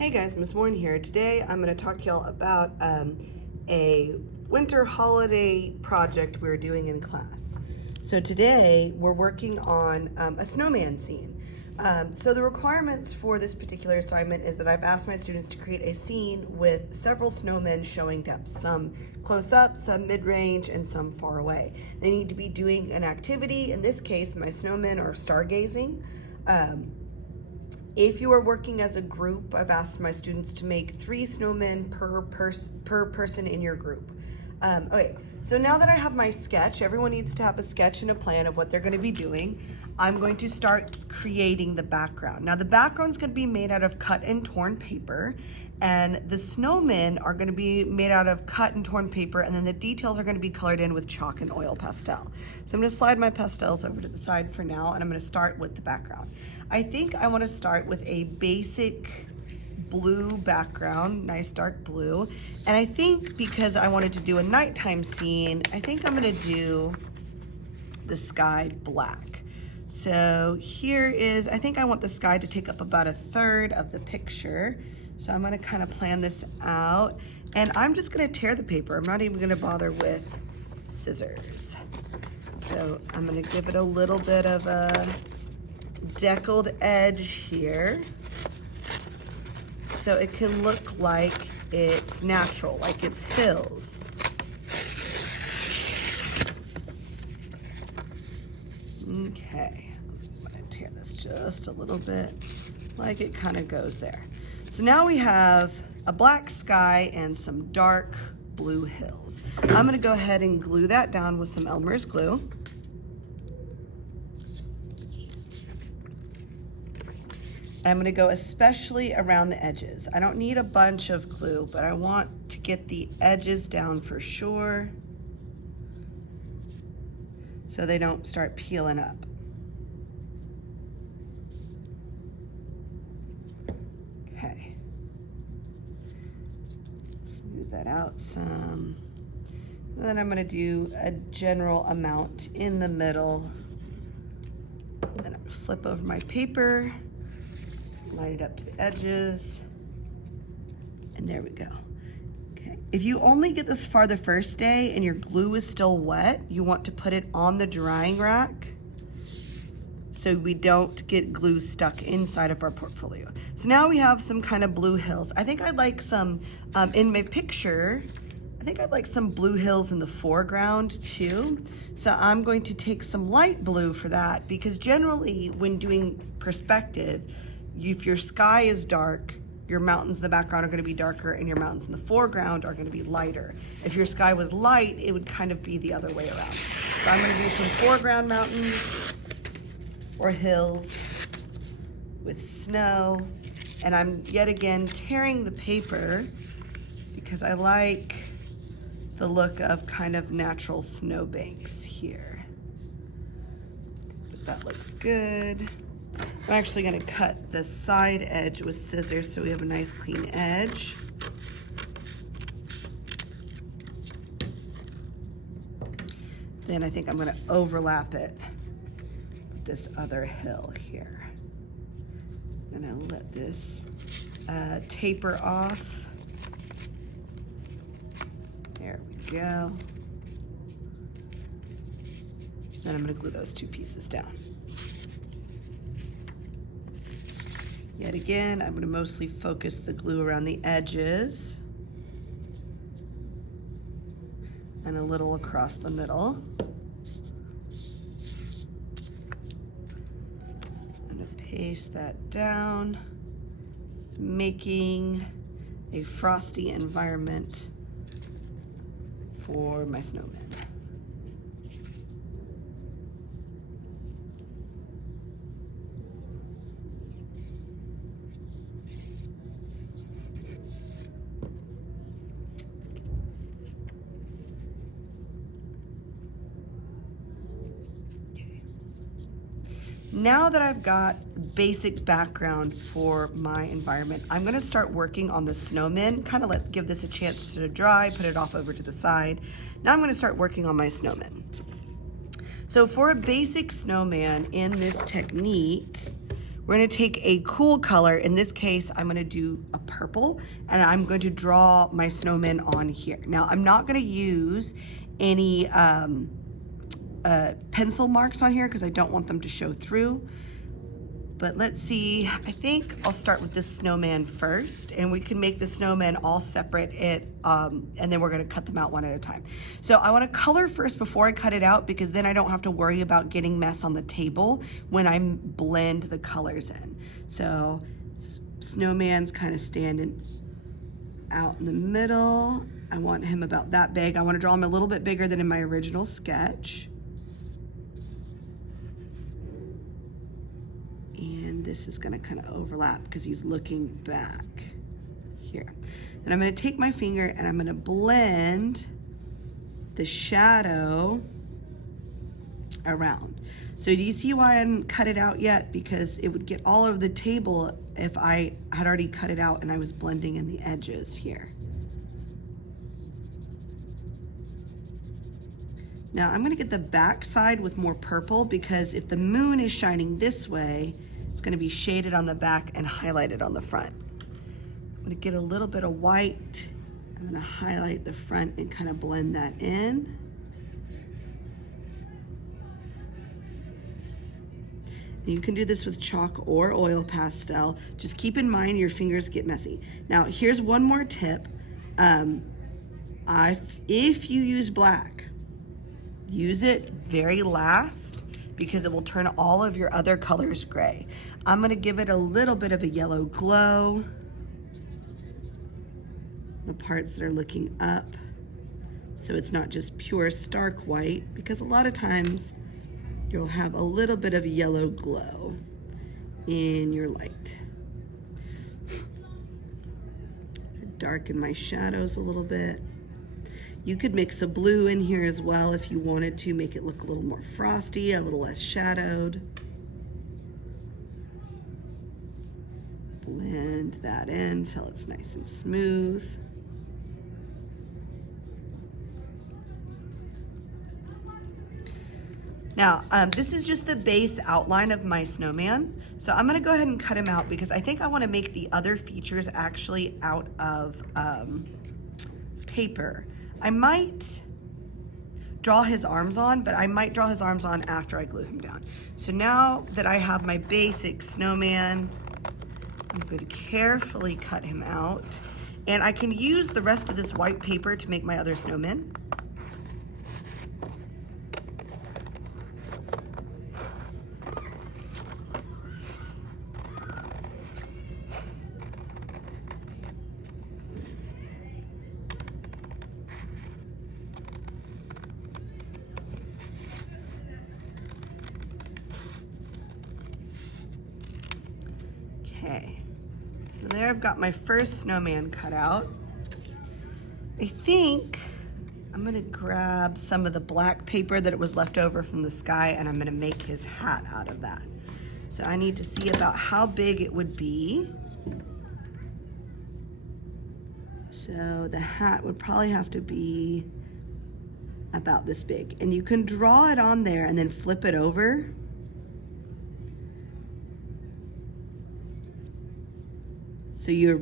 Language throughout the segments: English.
Hey guys, Miss Warren here. Today I'm going to talk to y'all about a winter holiday project we're doing in class. So today we're working on a snowman scene. So the requirements for this particular assignment is that I've asked my students to create a scene with several snowmen showing depth, some close up, some mid-range, and some far away. They need to be doing an activity. In this case, my snowmen are stargazing. If you are working as a group, I've asked my students to make 3 snowmen per person in your group. Okay, so now that I have my sketch, everyone needs to have a sketch and a plan of what they're going to be doing. I'm going to start creating the background. Now the background is going to be made out of cut and torn paper, and the snowmen are going to be made out of cut and torn paper, and then the details are going to be colored in with chalk and oil pastel. So I'm going to slide my pastels over to the side for now, and I'm going to start with the background. I think I want to start with a basic blue background, nice dark blue. And I think because I wanted to do a nighttime scene, I think I'm going to do the sky black. So here is, I think I want the sky to take up about 1/3 of the picture. So I'm going to kind of plan this out. And I'm just going to tear the paper. I'm not even going to bother with scissors. So I'm going to give it a little bit of a deckled edge here, so it can look like it's natural, like it's hills. Okay, I'm gonna tear this just a little bit, like it kind of goes there. So now we have a black sky and some dark blue hills. I'm gonna go ahead and glue that down with some Elmer's glue. I'm going to go especially around the edges. I don't need a bunch of glue, but I want to get the edges down for sure so they don't start peeling up. Okay. Smooth that out some. And then I'm going to do a general amount in the middle. Then I'm going to flip over my paper. Line it up to the edges, and there we go. Okay. If you only get this far the first day and your glue is still wet, you want to put it on the drying rack so we don't get glue stuck inside of our portfolio. So now we have some kind of blue hills. I think I'd like some, in my picture, I think I'd like some blue hills in the foreground too. So I'm going to take some light blue for that, because generally when doing perspective, if your sky is dark, your mountains in the background are going to be darker and your mountains in the foreground are going to be lighter. If your sky was light, it would kind of be the other way around. So I'm going to do some foreground mountains or hills with snow. And I'm yet again tearing the paper because I like the look of kind of natural snowbanks here. But that looks good. I'm actually going to cut the side edge with scissors so we have a nice clean edge. Then I think I'm going to overlap it with this other hill here. I'm going to let this taper off. There we go. Then I'm going to glue those 2 pieces down. Yet again, I'm going to mostly focus the glue around the edges and a little across the middle. I'm going to paste that down, making a frosty environment for my snowman. Now that I've got basic background for my environment, I'm going to start working on the snowman, kind of give this a chance to dry, put it off over to the side. Now I'm going to start working on my snowman. So for a basic snowman in this technique, We're gonna take a cool color. In this case, I'm gonna do a purple, and I'm going to draw my snowman on here. Now, I'm not gonna use any pencil marks on here because I don't want them to show through. But let's see, I think I'll start with this snowman first, and we can make the snowman all separate, and then we're gonna cut them out one at a time. So I wanna color first before I cut it out, because then I don't have to worry about getting mess on the table when I blend the colors in. So snowman's kind of standing out in the middle. I want him about that big. I wanna draw him a little bit bigger than in my original sketch. And this is gonna kind of overlap because he's looking back here. Then I'm gonna take my finger and I'm gonna blend the shadow around. So do you see why I didn't cut it out yet? Because it would get all over the table if I had already cut it out and I was blending in the edges here. Now I'm gonna get the back side with more purple, because if the moon is shining this way, it's gonna be shaded on the back and highlighted on the front. I'm gonna get a little bit of white. I'm gonna highlight the front and kind of blend that in. You can do this with chalk or oil pastel. Just keep in mind your fingers get messy. Now here's one more tip. If you use black, use it very last, because it will turn all of your other colors gray. I'm gonna give it a little bit of a yellow glow. The parts that are looking up, so it's not just pure stark white, because a lot of times you'll have a little bit of a yellow glow in your light. Darken my shadows a little bit. You could mix a blue in here as well if you wanted to, make it look a little more frosty, a little less shadowed. Blend that in till it's nice and smooth. Now, this is just the base outline of my snowman. So I'm gonna go ahead and cut him out, because I think I wanna make the other features actually out of paper. I might draw his arms on, but I might draw his arms on after I glue him down. So now that I have my basic snowman, I'm going to carefully cut him out. And I can use the rest of this white paper to make my other snowman. Okay, so there I've got my first snowman cut out. I think I'm gonna grab some of the black paper that it was left over from the sky, and I'm gonna make his hat out of that. So I need to see about how big it would be. So the hat would probably have to be about this big. And you can draw it on there and then flip it over. So your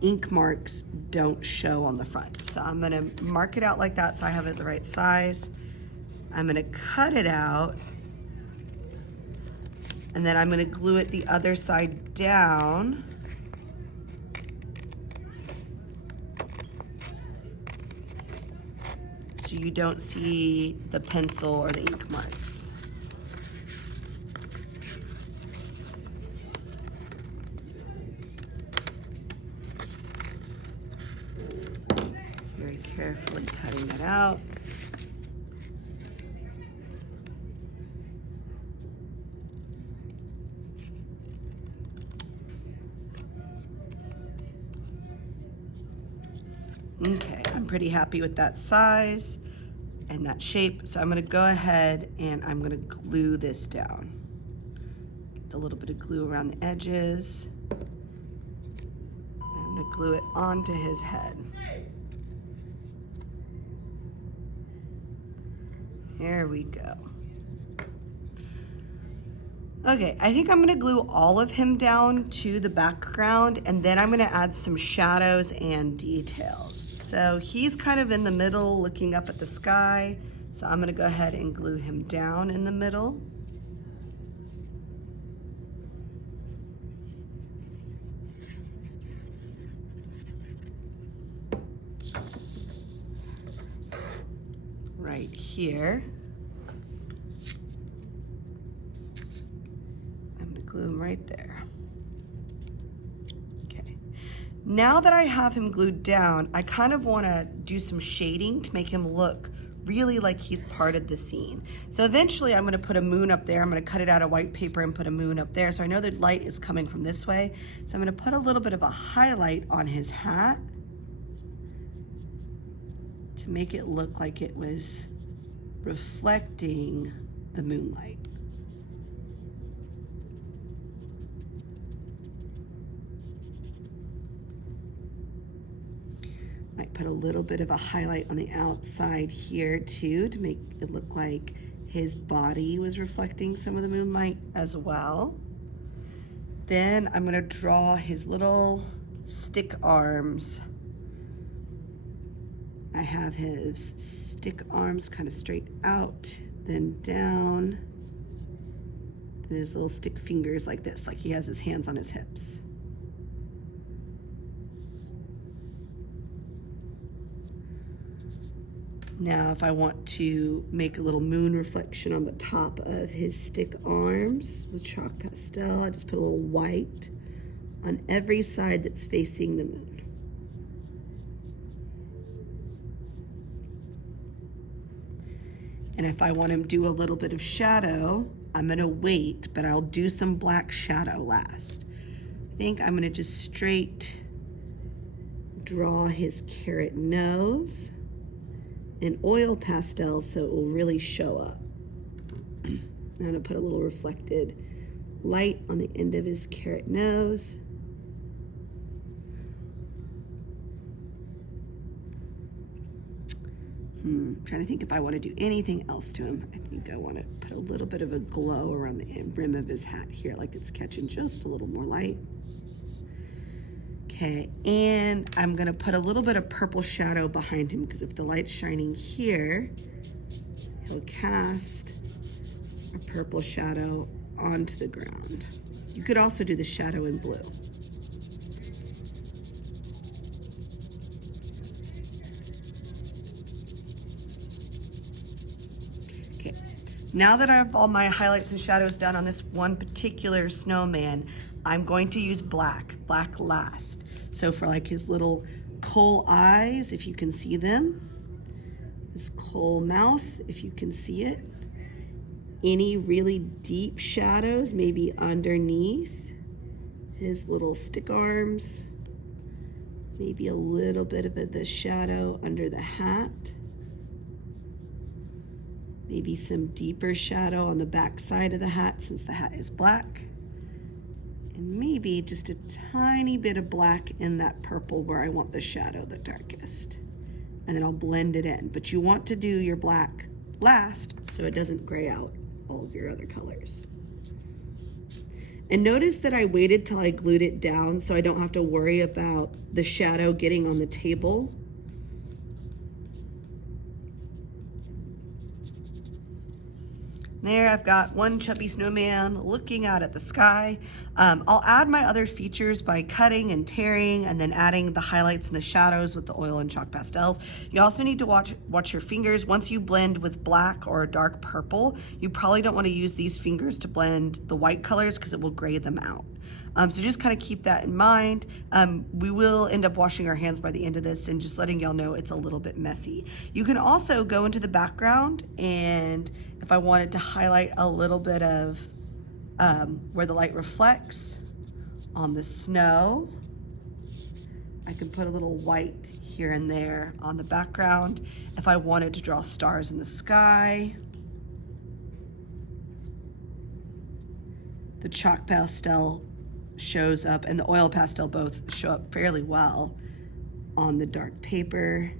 ink marks don't show on the front. So I'm gonna mark it out like that so I have it the right size. I'm gonna cut it out, and then I'm gonna glue it the other side down. So you don't see the pencil or the ink marks. Very carefully cutting that out. Okay, I'm pretty happy with that size and that shape, so I'm gonna go ahead and I'm gonna glue this down. Get a little bit of glue around the edges. I'm gonna glue it onto his head. Here we go. Okay, I think I'm gonna glue all of him down to the background, and then I'm gonna add some shadows and details. So he's kind of in the middle looking up at the sky. So I'm gonna go ahead and glue him down in the middle. Right here. I'm gonna glue him right there. Okay. Now that I have him glued down, I kind of wanna do some shading to make him look really like he's part of the scene. So eventually I'm gonna put a moon up there. I'm gonna cut it out of white paper and put a moon up there. So I know the light is coming from this way. So I'm gonna put a little bit of a highlight on his hat to make it look like it was reflecting the moonlight. Might put a little bit of a highlight on the outside here too to make it look like his body was reflecting some of the moonlight as well. Then I'm gonna draw his little stick arms. I have his stick arms kind of straight out, then down, then his little stick fingers like this, like he has his hands on his hips. Now, if I want to make a little moon reflection on the top of his stick arms with chalk pastel, I just put a little white on every side that's facing the moon. And if I want to do a little bit of shadow, I'm gonna wait, but I'll do some black shadow last. I think I'm gonna just straight draw his carrot nose in oil pastel so it will really show up. I'm gonna put a little reflected light on the end of his carrot nose. Trying to think if I want to do anything else to him. I think I want to put a little bit of a glow around the rim of his hat here, like it's catching just a little more light. Okay, and I'm gonna put a little bit of purple shadow behind him because if the light's shining here, he'll cast a purple shadow onto the ground. You could also do the shadow in blue. Okay, now that I have all my highlights and shadows done on this one particular snowman, I'm going to use black last. So for like his little coal eyes, if you can see them, his coal mouth, if you can see it, any really deep shadows, maybe underneath his little stick arms, maybe a little bit of the shadow under the hat, maybe some deeper shadow on the back side of the hat since the hat is black, and maybe just a tiny bit of black in that purple where I want the shadow the darkest. And then I'll blend it in. But you want to do your black last so it doesn't gray out all of your other colors. And notice that I waited till I glued it down so I don't have to worry about the shadow getting on the table. There, I've got one chubby snowman looking out at the sky. I'll add my other features by cutting and tearing and then adding the highlights and the shadows with the oil and chalk pastels. You also need to watch your fingers. Once you blend with black or a dark purple, you probably don't want to use these fingers to blend the white colors because it will gray them out. So just kind of keep that in mind. We will end up washing our hands by the end of this and just letting y'all know it's a little bit messy. You can also go into the background, and if I wanted to highlight a little bit of where the light reflects on the snow, I can put a little white here and there on the background. If I wanted to draw stars in the sky, the chalk pastel shows up and the oil pastel both show up fairly well on the dark paper.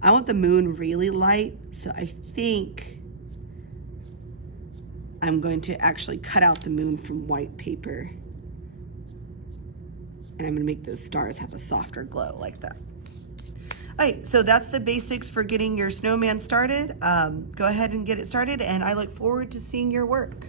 I want the moon really light, so I think I'm going to actually cut out the moon from white paper. And I'm gonna make the stars have a softer glow like that. All right, so that's the basics for getting your snowman started. Go ahead and get it started, and I look forward to seeing your work.